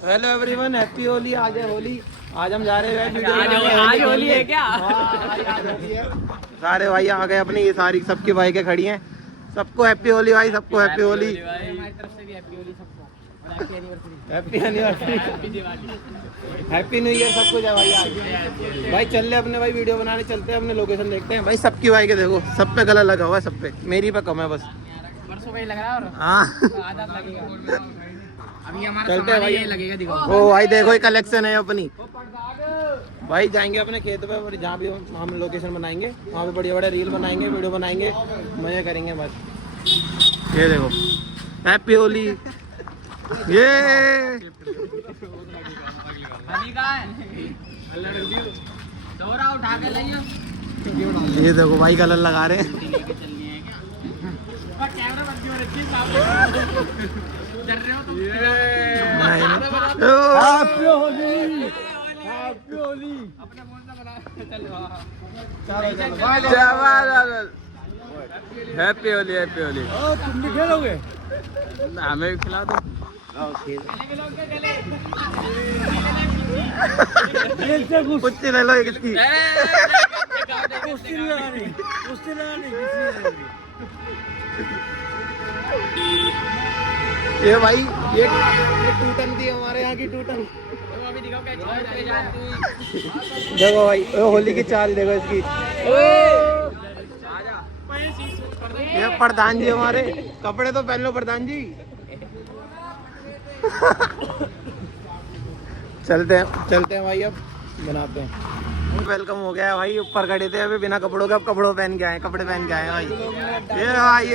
Hello everyone, happy Holi. आज है होली। आज हम जा रहे हैं वीडियो बनाने। आज होली है क्या? आज होली है। सारे भाई आ गए अपनी, ये सारी सबकी बाइकें खड़ी हैं। सबको हैप्पी होली भाई, सबको हैप्पी होली। हमारी तरफ से भी हैप्पी होली सबको और happy anniversary. Happy anniversary, happy Diwali, happy new year, सब कुछ है भाई। आज भाई चल रहे अपने भाई वीडियो बनाने, चलते हैं अपने लोकेशन देखते हैं। भाई सबकी बाइकें देखो, सब पे कलर लगा हुआ है, सब पे। मेरी पे कम है बस। परसों भाई लग रहा है और हाँ आधा लगेगा। अभी हमारा चलते हैं सामान भाई। ये लगेगा, दिखाओ। ओ भाई देखो, ये कलेक्शन है अपनी। भाई जाएंगे अपने खेत पे और जहाँ भी हम लोकेशन बनाएंगे वहाँ पे बढ़िया बढ़िया रील बनाएंगे, वीडियो बनाएंगे, मजे करेंगे बस। ये देखो, हैप्पी होली। ये अभी कहाँ है? दौरा उठा के लाइए। ये देखो भाई, कलर लगा रहे हैं। कैमरा बंद क्यों रखी है? डर रहे हो तुम? Happy Holi, happy Holi. अपने फोन से बना। चलो हैप्पी होली, हैप्पी होली। तुम भी खेलोगे? हमें भी खिला दो। कुछ ले लो एक इसकी। ये भाई, ये टूटन थी हमारे यहाँ की, टूटन। अभी दिखाओ क्या देखो भाई, होली की चाल देखो इसकी। ये प्रधान जी हमारे, कपड़े तो पहन लो प्रधान जी। चलते हैं भाई, अब बनाते हैं। वेलकम हो गया है भाई। ऊपर खड़े थे अभी बिना कपड़ों के, अब कपड़ों पहन के आए, कपड़े पहन के आए भाई। ये भाई,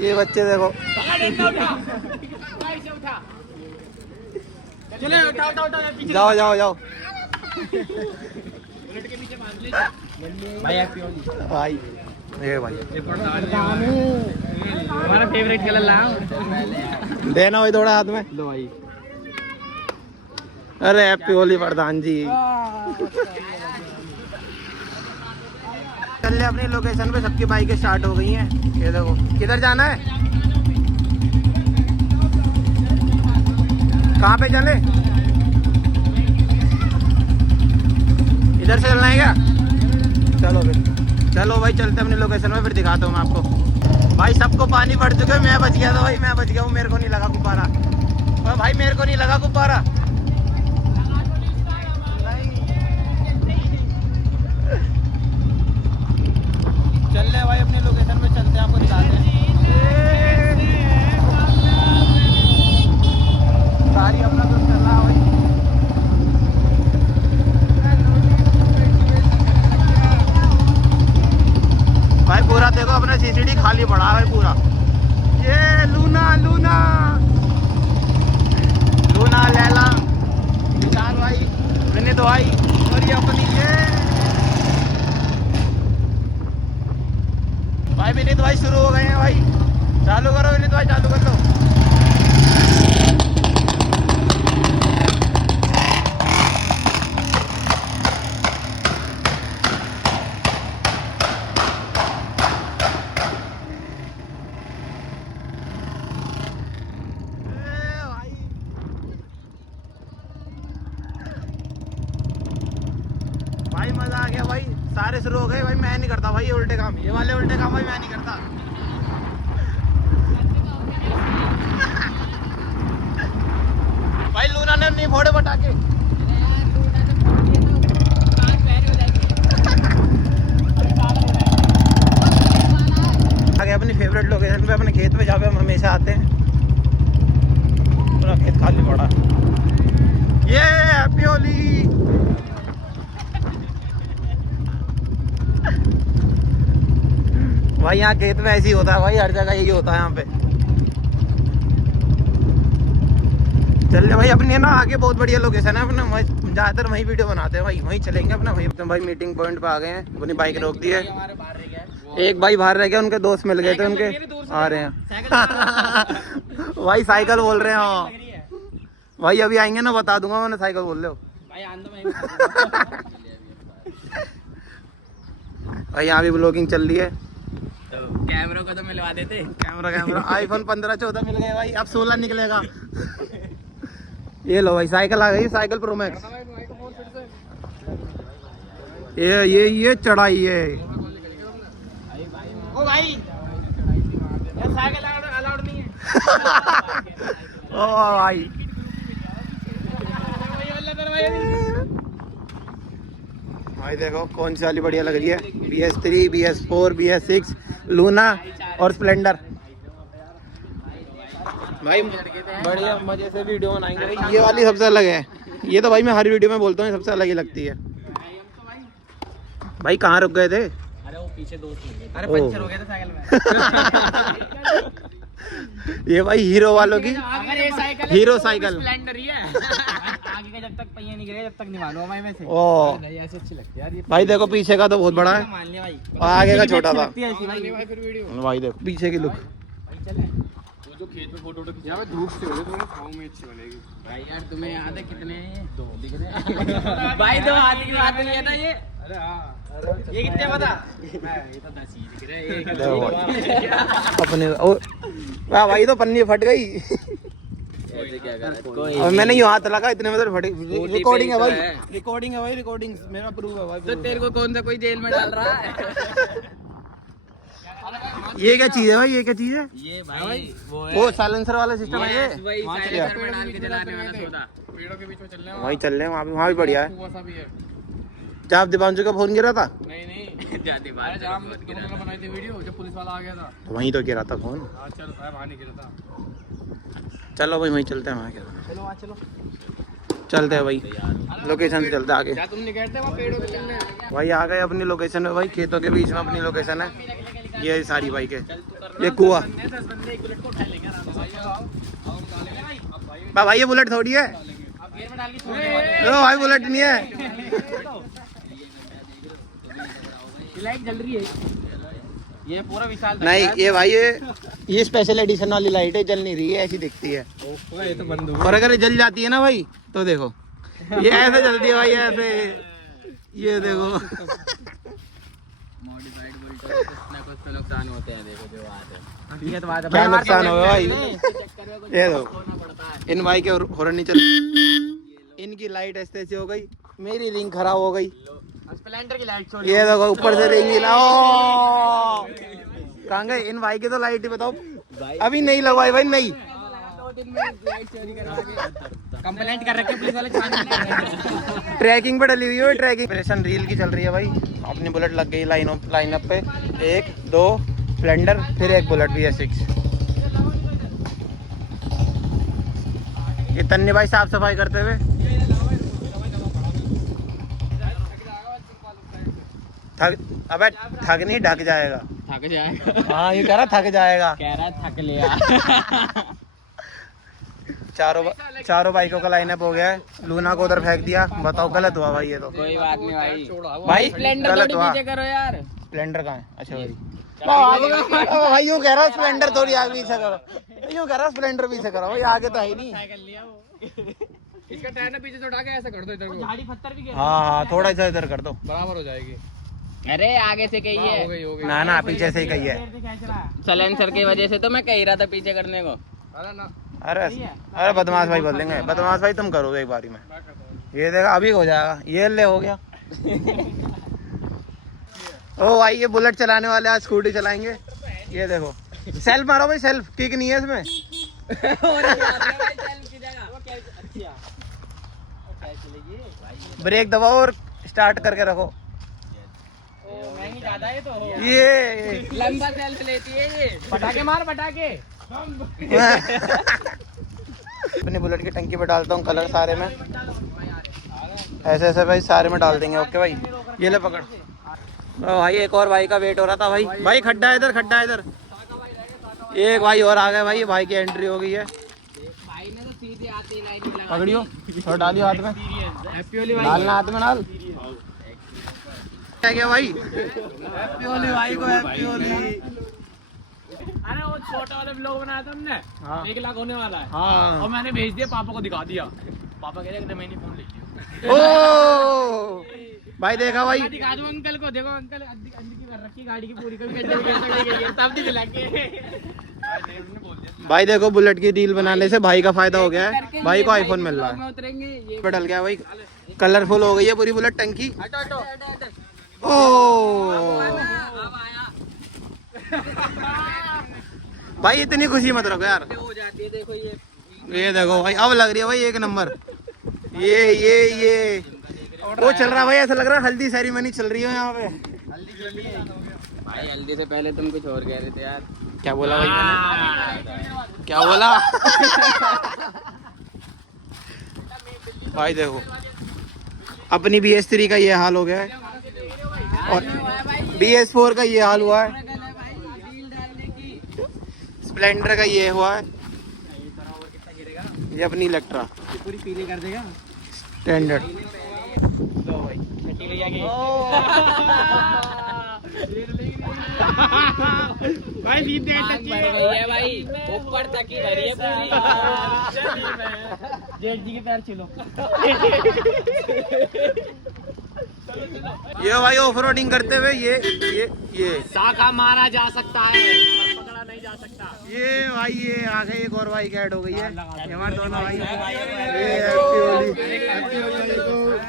ये बच्चे देखो। जाओ जाओ जाओ भाई हैप्पी होली भाई। ये भाई हमारा फेवरेट कलर लाओ। देना भाई थोड़ा हाथ में। लो भाई। अरे हैप्पी होली प्रधान जी। चल अपनी लोकेशन पे, सबकी बाइकें स्टार्ट हो गई हैं। ये देखो, किधर जाना है, कहाँ पे चले? इधर से चलना है क्या? चलो फिर, चलो भाई चलते अपनी लोकेशन में, फिर दिखाता हूँ मैं आपको। भाई सबको पानी पड़ चुका है, मैं बच गया था भाई, मैं बच गया हूँ। मेरे को नहीं लगा गुब्बारा भाई, मेरे को नहीं लगा गुब्बारा। चल रहे भाई अपनी लोकेशन में, चलते हैं, आपको दिखाते हैं। सारी अपना कुछ चल रहा है भाई। पूरा देखो अपना सीसीडी खाली पड़ा है पूरा। ये लूना लूना लूना, लैला, विशाल भाई, विनीत भाई, और ये अपनी ये भाई विनीत भाई शुरू हो गए हैं भाई। चालू करो विनीत भाई, चालू कर लो। भाई मजा आ गया भाई, सारे शुरू हो गए भाई। मैं नहीं करता भाई ये उल्टे काम, ये वाले उल्टे काम भाई मैं नहीं करता। भाई लूना ने नहीं फोड़े पटाखे। आगे अपनी फेवरेट लोकेशन पे, अपने खेत पे, जहाँ पे हम हमेशा आते हैं। पूरा खेत खाली पड़ा। ये हैप्पी होली। भाई यहाँ खेत में ऐसे ही होता है भाई, हर जगह यही होता है यहाँ पे। चल भाई अपनी है ना, आगे बहुत बढ़िया लोकेशन है अपना, ज्यादातर वहीं वीडियो बनाते हैं भाई, वहीं चलेंगे अपना। वहीं भाई मीटिंग पॉइंट पे आ गए हैं, अपनी बाइक रोक दी है। एक भाई बाहर रह गया, उनके दोस्त मिल गए थे, उनके आ रहे हैं। भाई साइकिल बोल रहे हैं। हाँ भाई अभी आएंगे ना, बता दूंगा, मैंने साइकिल बोल रहे हो भाई। यहाँ भी ब्लॉगिंग चल रही है। कैमरा को तो मिलवा देते। कैमरा आईफोन 15-14 मिल गए भाई, अब 16 निकलेगा। ये लो भाई साइकिल आ गई, साइकिल प्रो मैक्स। ये चढ़ाई है। ओ भाई ये साइकिल अलाउड नहीं है। ओ भाई भाई देखो कौन सी वाली बढ़िया लग रही है। BS3, BS4, BS6, लूना और स्प्लेंडर। भाई बढ़िया मजे से वीडियो बनाएंगे भाई। ये वाली सबसे अलग है। ये तो भाई मैं हर वीडियो में बोलता हूँ सबसे अलग ही लगती है। भाई कहाँ रुक गए थे? अरे वो पीछे दोस्त मिल गए। अरे ओ। पंचर हो गया था साइकिल में। ये भाई हीरो वालों की अगर ये साइकिल हीरो साइकिल। स्प्लेंडर ही है। आगे का जब तक पहिए नहीं गिरे जब तक नहीं मालूम भाई वैसे। ओ नहीं ऐसे अच्छी लगती है यार ये। भाई देखो पीछे का तो बहुत बड़ा है मान लिया भाई। और आगे का छोटा था। लगती है ऐसी भाई फिर वीडियो। भाई देखो पीछे की लुक। भाई चले जो खेत में फोटो यार धूप से हो रही है, छाँव में अच्छी बनेगी। भाई यार तुम्हें याद है कितने हैं ये? 2 दिख रहे हैं। भाई 2 हाथ की बात नहीं है ना ये। अरे हाँ ये कितने पता? ये तो 10 ही दिख रहे हैं। एक देखो भाई अपने वाह भाई तो पन्नी फट गई। ऐसे क्या कर कोई और मैंने यूं हाथ लगा इतने में तो फट गई। OTP रिकॉर्डिंग है तो भाई, है। रिकॉर्डिंग है भाई, रिकॉर्डिंग मेरा प्रूफ है भाई। तो तेरे को कौन सा कोई जेल में डाल रहा है? ये क्या चीज है भाई? ये क्या चीज है? ये भाई वो है। वो साइलेंसर वाला सिस्टम है ये। वही वहाँ चल साइलेंसर में डाल के जलाने वाला सौदा। पेड़ों के बीच में चलने वहीं चल रहे हैं, वहाँ भी बढ़िया है। कुआं सा भी है। जब आप दीपांशु का फोन गिरा था नहीं नहीं जाती अरे बात। जहाँ हम दोनों ने बनाई थी वीडियो जब पुलिस वाला आ गया था। तो वहीं तो गिरा था फोन। हाँ चल वहाँ नहीं गिरा था। चलो भाई वहीं चलते हैं, वहाँ क्या चलो वहाँ चलो। चलते हैं भाई, लोकेशन से चलते हैं आगे। क्या तुम नहीं कहते वहाँ पेड़ों पे चलने? भाई आ गए अपनी लोकेशन में भाई, खेतों के बीच में अपनी लोकेशन है। ये सारी बाइक है, ये कुआ। 10 बंदे एक बुलेट को उठा लेंगे आराम से। भाई ये बुलेट थोड़ी है। अब गियर में डाल के छोड़ दो। ओ भाई बुलेट नहीं है। लाइट जल रही है। ये पूरा विशाल नहीं ये भाई ये स्पेशल एडिशन वाली लाइट है, जल नहीं रही है, ऐसी दिखती है। ये तो बंद हो और अगर ये जल जाती है ना भाई तो देखो ये ऐसे जलती है भाई, ऐसे। ये देखो मॉडिफाइड बुलेट कुछ ना कुछ तो नुकसान होते हैं। देखो जो बात है ये तो बात है। क्या नुकसान होगा भाई? चक्कर में कुछ ये दो खोना पड़ता है। इन भाई के हॉर्न नहीं चल, इनकी लाइट ऐसे हो गई, मेरी रिंग खराब हो गई। स्प्लेंडर की लाइट छोड़। ये देखो ऊपर से रिंग हिलाओ। कहाँ गए इन भाई की तो लाइट ही बताओ। अभी नहीं लगवाई भाई, नहीं। 2 दिन में लाइट चोरी करवा के कंप्लेंट कर रखे पुलिस वाले। छान ट्रैकिंग पे डली हुई है, ट्रैकिंग ऑपरेशन रील की चल रही है भाई। अपनी बुलेट लग गई लाइनअप पे, 1 2 स्प्लेंडर, फिर एक बुलेट BS6। ये तन्नी भाई साफ सफाई करते हुए थक, अबे थक नहीं ढक जाएगा। थक जाएगा। हाँ ये कह रहा थक जाएगा। कह रहा थक लिया। चारों बाइकों का लाइनअप हो गया है। लूना को उधर फेंक दिया, बताओ गलत हुआ भाई ये तो। कोई बात नहीं भाई। भाई स्प्लेंडर गलत थोड़ी हुआ। पीछे करो यार। स्प्लेंडर कहाँ है? अच्छा भाई भाई यूँ कह रहा स्प्लेंडर थोड़ी आगे पीछे करो, यूँ कह रहा स्प्लेंडर पीछे करो भाई, आगे तो है ही नहीं। साइकिल लिया वो। इसका टायर ना पीछे से उठा के ऐसा कर दो इधर को, झाड़ी पत्थर भी गिर। हाँ थोड़ा सा इधर कर दो। बराबर हो जाएगी। अरे आगे से कही हाँ, है। हो गई हो गई। ना ना पीछे से ही कही है। सलेंसर की वजह से तो मैं कह रहा था पीछे करने को। अरे ना अरे बदमाश भाई बोल देंगे, बदमाश भाई तुम करोगे एक बारी में। ये देखा अभी हो जाएगा, ये ले हो गया। ओ भाई ये बुलेट चलाने वाले आज स्कूटी चलाएंगे। ये देखो सेल्फ मारो भाई, सेल्फ किक नहीं है इसमें। ब्रेक दबाओ और स्टार्ट करके रखो। महंगी ज्यादा है तो। ये लंबा सेल्फ लेती है ये। पटाखे मार पटाखे। अपनी बुलेट की टंकी पे डालता हूँ कलर सारे में, ऐसे ऐसे भाई सारे में डाल देंगे। ओके भाई ये ले पकड़। ओ भाई एक और भाई का वेट हो रहा था भाई। भाई खड्डा है इधर, खड्डा है इधर। एक भाई और आ गए भाई, भाई की एंट्री हो गई है। भाई ने तो सीधे आते ही लाइन में लगा। पकड़ियो थोड़ा डालियो हाथ में, हैप्पी होली भाई। डालना हाथ में डाल। क्या गया भाई? हैप्पी होली भाई को, हैप्पी होली। अरे वो छोटा वाला ब्लॉग बनाया था हमने, हाँ 1 लाख होने वाला है। हाँ। और मैंने भेज दिया, पापा को दिखा दिया। पापा कह रहे हैं कि मैंने फोन ले लिया। ओ भाई देखा भाई, दिखा दो अंकल को, देखो अंकल अंदर की कर रखी गाड़ी की पूरी, कभी तब दिला के। भाई देखो बुलेट की डील बनाने से भाई का फायदा हो गया है, भाई को आईफोन मिल रहा है। उतरेंगे ये पे डल गया भाई, कलरफुल हो गई है पूरी बुलेट टंकी। ओ भाई इतनी खुशी मत रखो यार। हो जाती है, देखो ये देखो भाई अब लग रही है भाई एक नंबर। ये वो चल रहा है भाई, ऐसा लग रहा है हल्दी सेरेमनी चल रही है यहाँ पे। भाई हल्दी से पहले तुम कुछ और कह रहे थे यार। क्या बोला भाई मैंने, क्या बोला? भाई देखो अपनी BS3 का ये हाल हो गया है और BS4 का ये हाल हुआ है, स्प्लेंडर का ये हुआ है, ये अपनी इलेक्ट्रा पूरी पीली कर देगा स्टैंडर्ड। भाई सीधे है भाई, ऊपर तक ही भरी है पूरी। जेठ जी के पैर छिलो। ये भाई ऑफ रोडिंग करते हुए ये साका मारा जा सकता है, पकड़ा नहीं जा सकता। ये भाई ये आगे एक और बाइक ऐड हो गई है, ये हमारे दोनों भाई।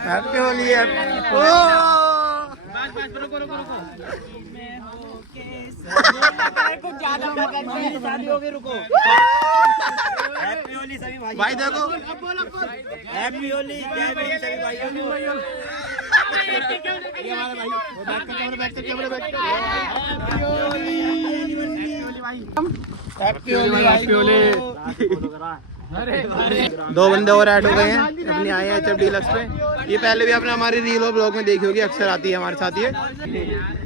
हैप्पी होली ओ बस रुको रुको रुको। कुछ ज्यादा शादी हो गई, रुको। हैप्पी होली सभी भाई। भाई देखो हैप्पी होली, जय भीम सभी भाइयों को। ये हमारे भाई हैप्पी होली भाई। दो बंदे और ऐड हो गए हैं अपनी आए हैं HF डीलक्स पे। ये पहले भी आपने हमारी रील और ब्लॉग में देखी होगी, अक्सर आती है हमारे साथ ये।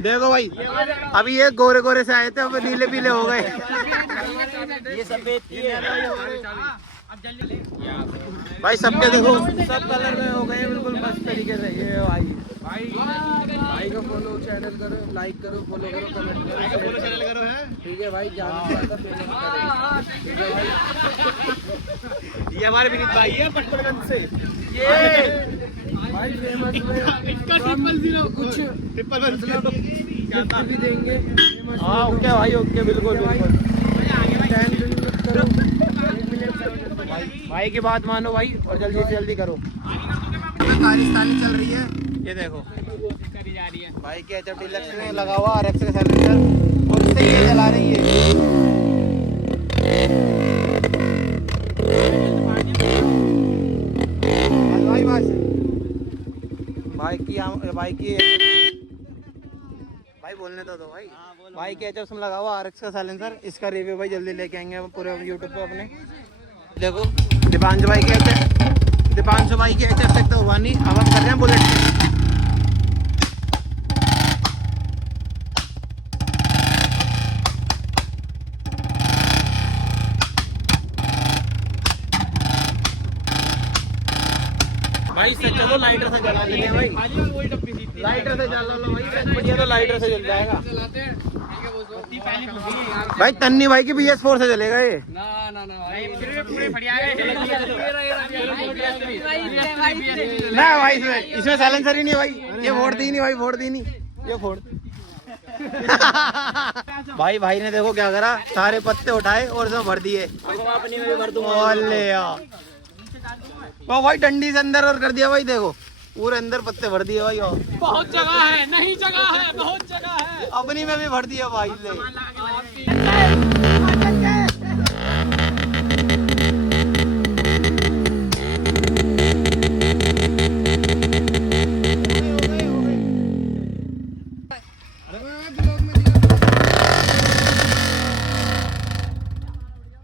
देखो भाई अभी ये गोरे गोरे से आए थे, अब नीले पीले हो गए। ये सफेद की है भाई सबके देखो सब कलर में हो गए बिल्कुल मस्त तरीके से। ये भाई को फॉलो चैनल करो, लाइक करो, फॉलो करो, कमेंट करो, चैनल करो है ठीक है भाई। ये हमारे विनीत भाई है पटपड़गंज से। ये भाई फेमस में कुछ भी देंगे। हाँ ओके भाई, ओके बिल्कुल बिल्कुल। भाई की बात मानो भाई और जल्दी से जल्दी करो। खालिस्तानी चल रही है, ये देखो करी जा रही है भाई के HF डीलक्स में लगा हुआ RX का सिलेंडर और इससे ये चला रही है। भाई बोलने तो दो भाई। भाई के HF में लगा हुआ RX का साइलेंसर, इसका रिव्यू भाई जल्दी लेके आएंगे हम पूरे यूट्यूब पे अपने। देखो दीपांशु भाई के HF तक तो हुआ नहीं, अब हम कर रहे हैं बुलेट पे। भाई से चलो लाइटर से जला लेंगे भाई, लाइटर से जला लो भाई, बढ़िया तो लाइटर से जल जाएगा भाई। तन्नी भाई की BS4 से चलेगा ये। ना ना ना भाई पूरे बढ़िया है ना भाई इसमें साइलेंसर ही नहीं भाई, ये फोड़ दी नहीं भाई, फोड़ दी नहीं ये फोड़। भाई ने देखो क्या करा, सारे पत्ते उठाए और इसमें भर दिए। अपनी में भर दूंगा। ओले यार वो भाई डंडी से अंदर और कर दिया भाई, देखो पूरे अंदर पत्ते भर दिए भाई। और बहुत जगह है, नहीं जगह है, बहुत जगह है। अपनी में भी भर दिया भाई ले।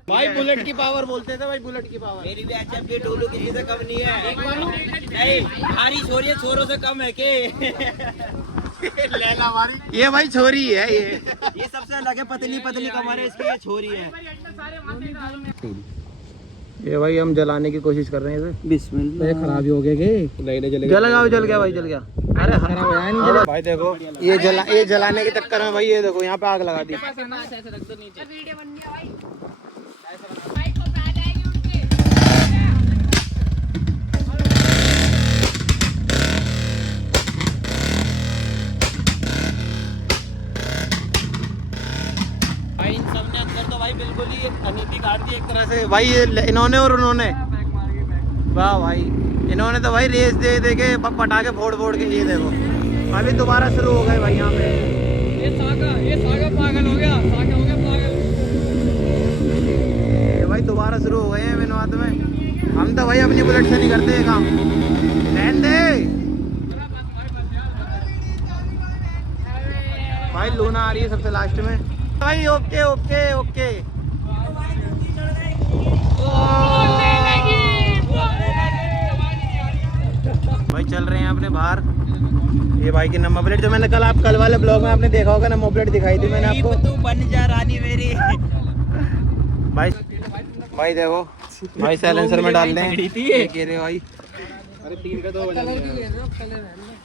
भाई बुलेट की पावर बोलते थे भाई, बुलेट की पावर। मेरी भी HF की टोलू किसी से कम नहीं है। नहीं हमारी छोरी छोरों से कम है के। ये भाई छोरी है ये सबसे अलग है, पतली पतली कमर है इसकी, ये छोरी है। ये भाई हम जलाने की कोशिश कर रहे हैं इसे। बिस्मिल्लाह। खराबी हो गया के जल गया भाई, जल गया। अरे भाई देखो ये जलाने के चक्कर में भाई ये देखो यहाँ पे आग लगा दी। से भाई ये इन्होंने और उन्होंने, वाह भाई, इन्होंने तो भाई रेस दे दे के पटाखे फोड़ फोड़ के, ये देखो अभी दोबारा शुरू हो गए भाई यहाँ पे। ये सागा पागल हो गया, सागा हो गया पागल। ये भाई दोबारा शुरू हो गए हैं विनोद में। हम तो भाई अपनी बुलेट से नहीं करते ये काम, रहने दे भाई। लूना आ रही है सबसे लास्ट में भाई। ओके ओके ओके भाई चल रहे हैं अपने बाहर। ये भाई की नंबर प्लेट जो मैंने कल वाले ब्लॉग में आपने देखा होगा, नंबर प्लेट दिखाई थी मैंने आपको। तू बन जा रानी मेरी। भाई देखो भाई साइलेंसर में डाल दें भाई। अरे 3 का 2 बजा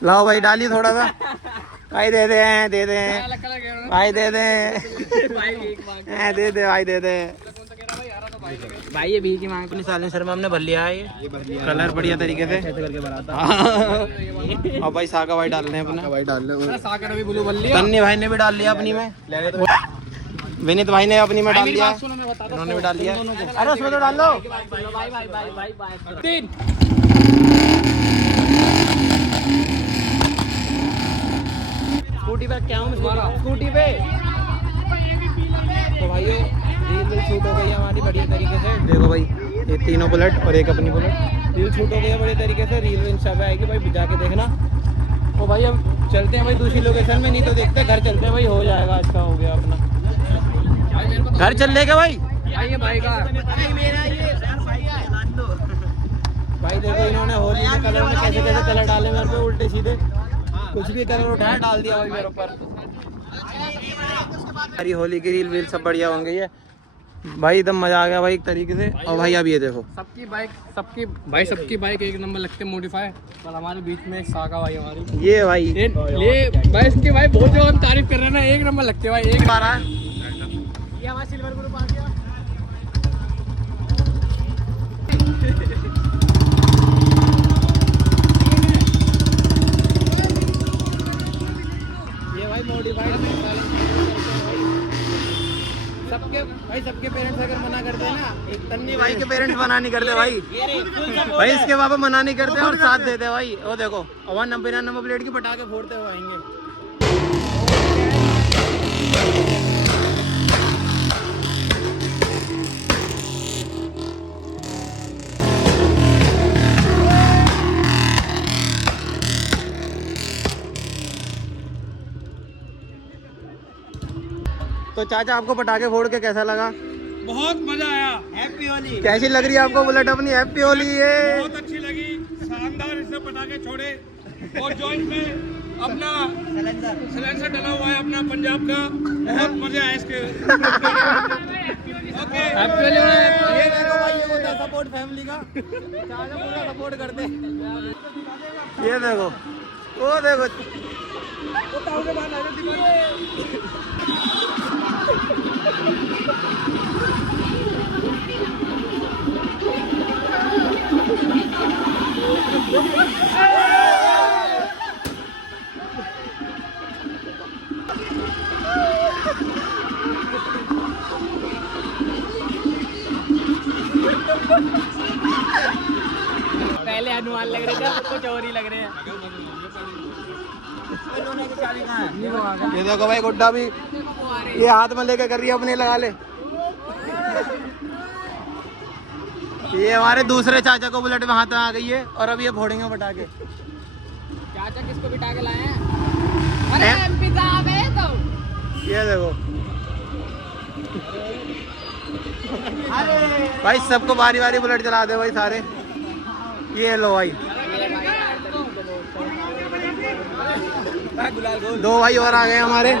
लाओ भाई डालिए थोड़ा सा भाई। दे दे भाई, दे दे दे दे भाई, दे दे भाई। ये भी की मांग अपनी साइलेंसर में हमने भर लिया है, ये कलर बढ़िया तरीके से करके बनाता। और भाई साका भाई डाल रहे हैं अपना। भाई डाल ले। सागर अभी ब्लू बन लिया। तन्नी भाई ने भी डाल लिया अपनी में, विनीत भाई ने अपनी में डाल लिया, उन्होंने भी डाल लिया। अरे उसमें तो डाल लो। तीन स्कूटी पे क्या हूँ, स्कूटी पे तो भाइयों रील शूट हो गई है हमारी बढ़िया तरीके से। देखो भाई ये तीनों बुलेट और एक अपनी बुलेट रील शूट हो गई है बढ़िया तरीके से। रील इंस्टा पे आएगी भाई, जाके देखना। तो भाई अब चलते हैं भाई दूसरी लोकेशन में, नहीं तो देखते घर चलते हैं भाई। हो जाएगा आज का, हो गया अपना घर चल लेगा भाई। आइए भाई का भाई देखो इन्होंने होली में कलर में कैसे कैसे कलर डाले मेरे पे, उल्टे सीधे कुछ भी कलर उठाया डाल दिया भाई मेरे ऊपर। हरी होली की रील वील सब बढ़िया होंगे ये भाई, एकदम मजा आ गया भाई एक तरीके से। और भाई अब ये देखो सबकी बाइक एक नंबर लगते मॉडिफाई, पर हमारे बीच में एक सागा भाई हमारी। ये भाई ये भाई इसकी भाई बहुत जो हम तारीफ कर रहे हैं ना, एक नंबर लगते भाई। एक आ रहा है ये हमारा सिल्वर ग्रुप आ गया। ये भाई मॉडिफाइड सबके पेरेंट्स अगर मना करते हैं ना, एक तन्नी भाई के पेरेंट्स मना नहीं करते भाई। भाई इसके पापा मना नहीं करते और साथ देते भाई। वो देखो और नंबर प्लेट की पटाखे फोड़ते हुए आएंगे। तो चाचा आपको पटाखे फोड़ के कैसा लगा? बहुत मजा आया। हैप्पी होली। कैसी लग रही है आपको बुलेट अपनी? हैप्पी होली है, बहुत अच्छी लगी, शानदार। इसने पटाखे छोड़े और जॉइंट में अपना सिलेंसर डला हुआ है अपना पंजाब का। बहुत मजा आया इसके। Okay happy Holi. ये देखो भाई, ये होता है सपोर्ट फैमिली का। चाचा पूरा सपोर्ट करते। ये देखो, वो देखो पहले हनुमान लग रहे थे, अब कुछ और ही लग रहे हैं। ये देखो भाई गुड्डा भी ये हाथ में लेके कर रही है अपने, लगा ले। ये हमारे दूसरे चाचा को बुलेट में हाथ में आ गई है और अब ये फोड़ेंगे पटाखे। चाचा किसको बिठा के लाए हैं? अरे एमपी साहब है तो। ये देखो भाई, सबको बारी बारी बुलेट चला दे भाई सारे। ये लो भाई, दो भाई और आ गए हमारे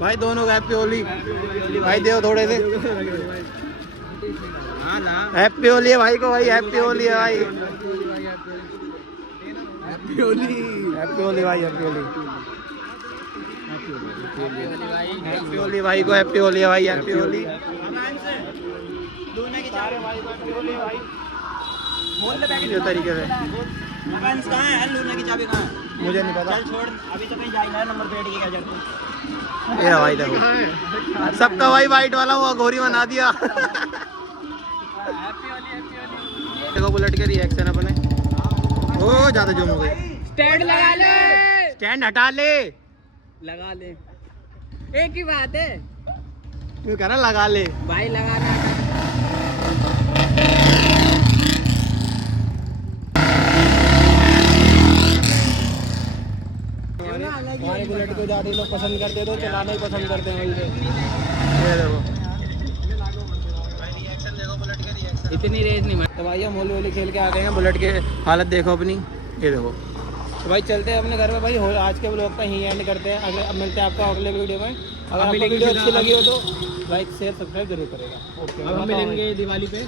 भाई, दोनों हैप्पी होली भाई। दो थोड़े से हैप्पी होली है भाई को भाई, हैप्पी होली है भाई, हैप्पी होली, हैप्पी होली भाई, हैप्पी होली, हैप्पी होली भाई को, हैप्पी होली है भाई, हैप्पी होली। ये तरीके से कहाँ है? लूना की चाबी कहाँ है? मुझे नहीं पता। चल छोड़, अभी तो कहीं जाएगा नंबर प्लेट की क्या जरूरत। ये भाई देखो सबका भाई वाइट वाला वो घोरी बना दिया। देखो बुलेट के रिएक्शन अपने ओ ज्यादा जूम हो गई। स्टैंड लगा ले, स्टैंड हटा ले, लगा ले, एक ही बात है क्यों कह रहा लगा ले भाई, लगाना है। हमारे बुलेट को ज्यादा लोग पसंद करते हैं तो चलाना ही पसंद करते हैं वही से। ये देखो इतनी रेस नहीं तो भाई हम होली खेल के आ गए हैं। बुलेट के हालत देखो अपनी, ये देखो। तो भाई चलते हैं अपने घर में भाई। आज के ब्लॉग का ही एंड करते हैं। अगले अब मिलते हैं आपको अगले वीडियो में। अगर आपको वीडियो अच्छी लगी हो तो लाइक शेयर सब्सक्राइब जरूर करेगा। ओके, अब हम मिलेंगे दिवाली पे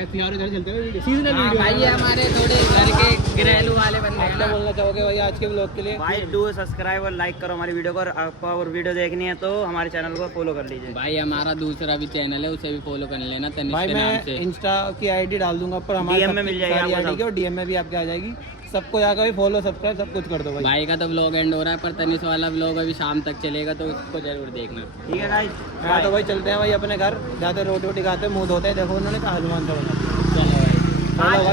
FR इधर चलते हुए सीजनल वीडियो। भाई ये हमारे थोड़े घर के घरेलू वाले बंदे हैं क्या ना। बोलना चाहोगे भाई आज के ब्लॉग के लिए? भाई डू सब्सक्राइब और लाइक करो हमारी वीडियो को, और आपको और वीडियो देखनी है तो हमारे चैनल को फॉलो कर लीजिए। भाई हमारा दूसरा भी चैनल है, उसे भी फॉलो कर लेना तनिष्क भाई के नाम मैं से। इंस्टा की आईडी डाल दूंगा पर हमारे DM में मिल जाएगी आपको आईडी सब। की, और DM में भी आपके आ जाएगी। सबको जाकर भी फॉलो सब्सक्राइब सब कुछ कर दो भाई। भाई का तो व्लॉग एंड हो रहा है, पर तनिष्क वाला व्लॉग अभी शाम तक चलेगा तो उसको जरूर देखना। ठीक है गाइस, हाँ तो भाई चलते हैं भाई अपने घर, जाते रोटी वोटी खाते मुंह धोते हैं। देखो उन्होंने कहा हनुमान का बना। चलो भाई। चलो भाई।